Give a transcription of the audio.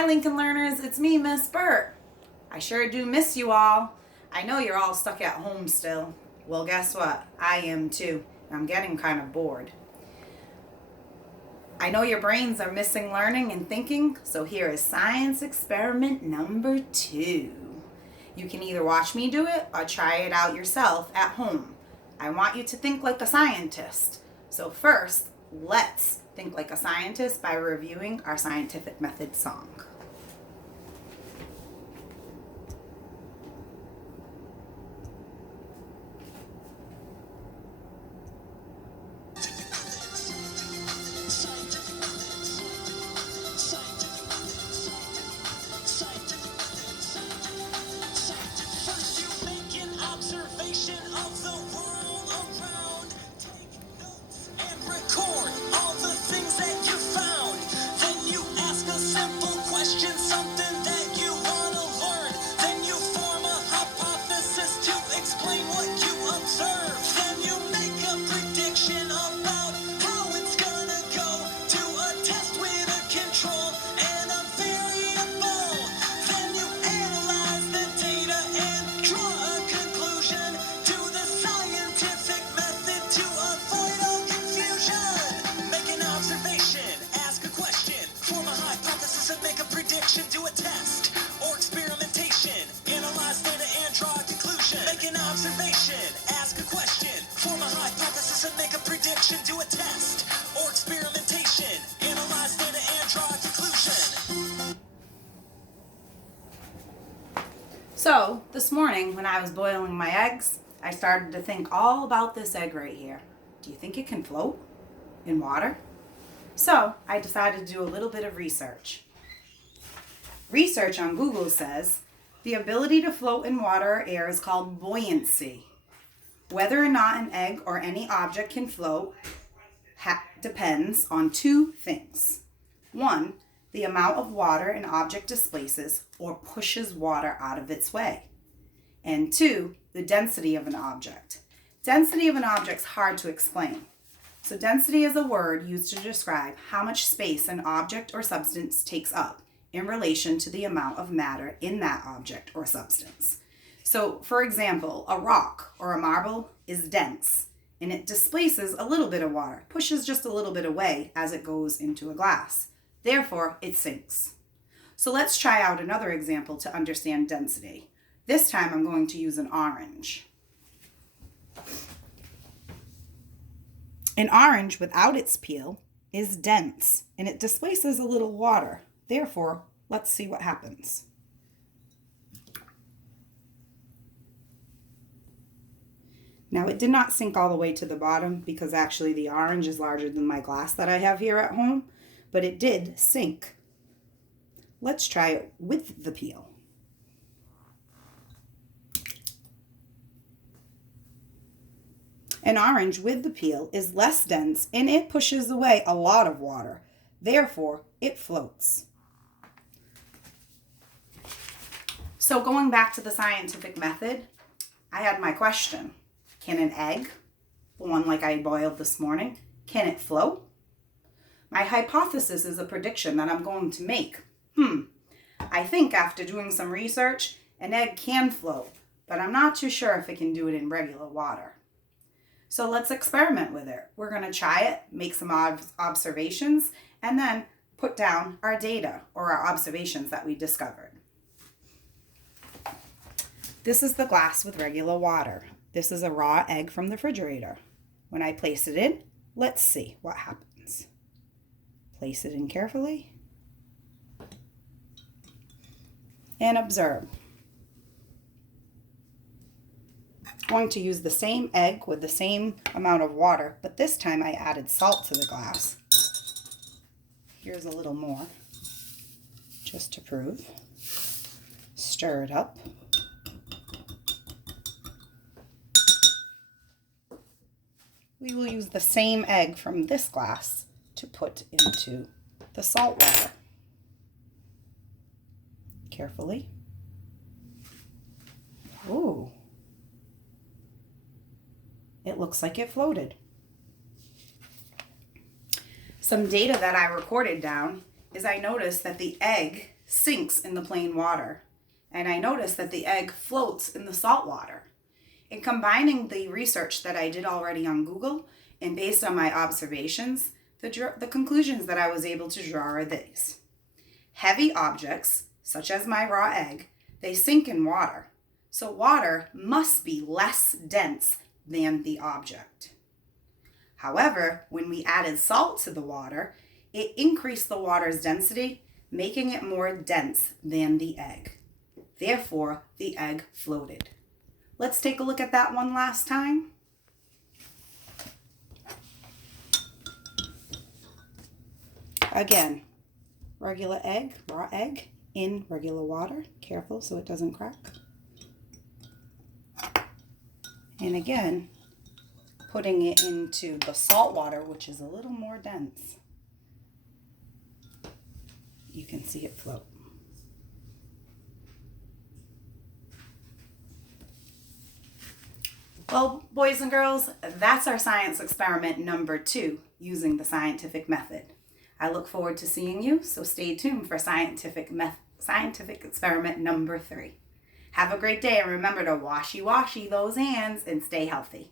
Hi Lincoln learners, it's me, Miss Burt. I sure do miss you all. I know you're all stuck at home still. Well, guess what? I am too. I'm getting kind of bored. I know your brains are missing learning and thinking, so here is science experiment number 2. You can either watch me do it or try it out yourself at home. I want you to think like a scientist. So first, let's think like a scientist by reviewing our scientific method song. Do a test or experimentation. Analyze data and draw a conclusion. Make an observation, ask a question, form a hypothesis and make a prediction. Do a test or experimentation. Analyze data and draw a conclusion. So, this morning when I was boiling my eggs, I started to think all about this egg right here. Do you think it can float in water? So, I decided to do a little bit of research. Research on Google says the ability to float in water or air is called buoyancy. Whether or not an egg or any object can float depends on 2 things. 1, the amount of water an object displaces or pushes water out of its way. And 2, the density of an object. Density of an object is hard to explain. So density is a word used to describe how much space an object or substance takes up in relation to the amount of matter in that object or substance. So, for example, a rock or a marble is dense and it displaces a little bit of water, pushes just a little bit away as it goes into a glass. Therefore, it sinks. So let's try out another example to understand density. This time I'm going to use an orange. An orange without its peel is dense and it displaces a little water. Therefore, let's see what happens. Now, it did not sink all the way to the bottom because actually the orange is larger than my glass that I have here at home, but it did sink. Let's try it with the peel. An orange with the peel is less dense and it pushes away a lot of water. Therefore, it floats. So going back to the scientific method, I had my question. Can an egg, the one like I boiled this morning, can it float? My hypothesis is a prediction that I'm going to make. I think after doing some research, an egg can float, but I'm not too sure if it can do it in regular water. So let's experiment with it. We're going to try it, make some observations, and then put down our data or our observations that we discovered. This is the glass with regular water. This is a raw egg from the refrigerator. When I place it in, let's see what happens. Place it in carefully and observe. I'm going to use the same egg with the same amount of water, but this time I added salt to the glass. Here's a little more, just to prove. Stir it up. We will use the same egg from this glass to put into the salt water. Carefully. Ooh. It looks like it floated. Some data that I recorded down is I noticed that the egg sinks in the plain water, and I noticed that the egg floats in the salt water. In combining the research that I did already on Google and based on my observations, the conclusions that I was able to draw are these. Heavy objects, such as my raw egg, they sink in water, so water must be less dense than the object. However, when we added salt to the water, it increased the water's density, making it more dense than the egg. Therefore, the egg floated. Let's take a look at that one last time. Again, regular egg, raw egg, in regular water. Careful so it doesn't crack. And again, putting it into the salt water, which is a little more dense. You can see it float. Well, boys and girls, that's our science experiment number 2 using the scientific method. I look forward to seeing you, so stay tuned for scientific experiment number 3. Have a great day and remember to washy those hands and stay healthy.